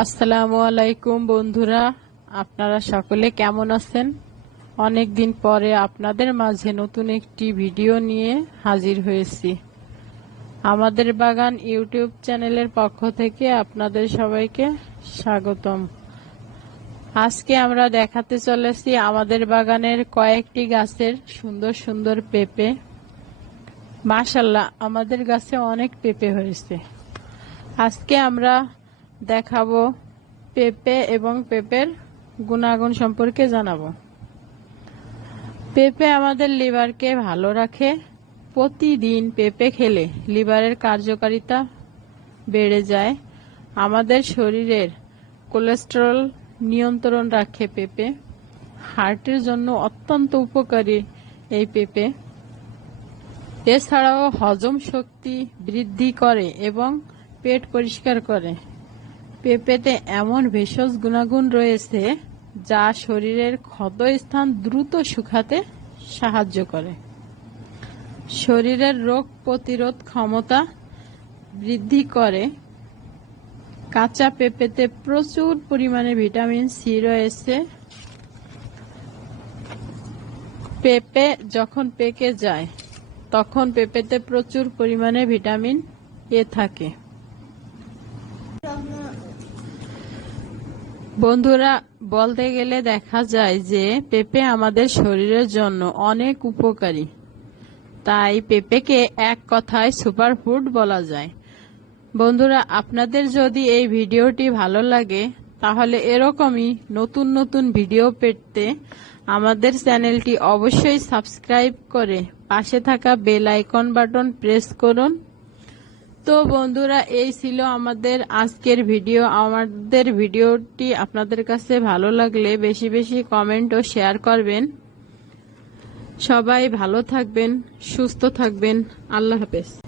আসসালামু আলাইকুম বন্ধুরা, আপনারা সকলে কেমন আছেন? অনেক দিন পরে আপনাদের মাঝে নতুন একটি ভিডিও নিয়ে হাজির হয়েছি। আমাদের বাগান ইউটিউব চ্যানেলের পক্ষ থেকে আপনাদের সবাইকে স্বাগতম। আজকে আমরা দেখাতে চলেছি আমাদের বাগানের কয়েকটি গাছের সুন্দর সুন্দর পেঁপে। মাশাআল্লাহ, আমাদের গাছে অনেক পেঁপে হয়েছে। আজকে আমরা দেখাবো পেঁপে এবং পেঁপের গুণাগুণ সম্পর্কে জানাবো। পেঁপে আমাদের লিভারকে ভালো রাখে। প্রতিদিন পেঁপে খেলে লিভারের কার্যকারিতা বেড়ে যায়। আমাদের শরীরের কোলেস্টেরল নিয়ন্ত্রণ রাখে পেঁপে। হার্টের জন্য অত্যন্ত উপকারী এই পেঁপে। এছাড়াও হজম শক্তি বৃদ্ধি করে এবং পেট পরিষ্কার করে। পেঁপেতে এমন ভেষজ গুণাগুণ রয়েছে যা শরীরের ক্ষতস্থান দ্রুত শুকাতে সাহায্য করে। শরীরের রোগ প্রতিরোধ ক্ষমতা বৃদ্ধি করে। কাঁচা পেঁপেতে প্রচুর পরিমাণে ভিটামিন সি রয়েছে। পেঁপে যখন পেকে যায় তখন পেঁপেতে প্রচুর পরিমাণে ভিটামিন এ থাকে। বন্ধুরা, বলতে গেলে দেখা যায় যে পেঁপে আমাদের শরীরের জন্য অনেক উপকারী। তাই পেঁপেকে এক কথায় সুপারফুড বলা যায়। বন্ধুরা, আপনাদের যদি এই ভিডিওটি ভালো লাগে তাহলে এরকমই নতুন নতুন ভিডিও পেতে আমাদের চ্যানেলটি অবশ্যই সাবস্ক্রাইব করে পাশে থাকা বেল আইকন বাটন প্রেস করুন। তো বন্ধুরা, এই ছিল আমাদের আজকের ভিডিও। আমাদের ভিডিওটি আপনাদের কাছে ভালো লাগলে বেশি বেশি কমেন্ট ও শেয়ার করবেন। সবাই ভালো থাকবেন, সুস্থ থাকবেন। আল্লাহ হাফেজ।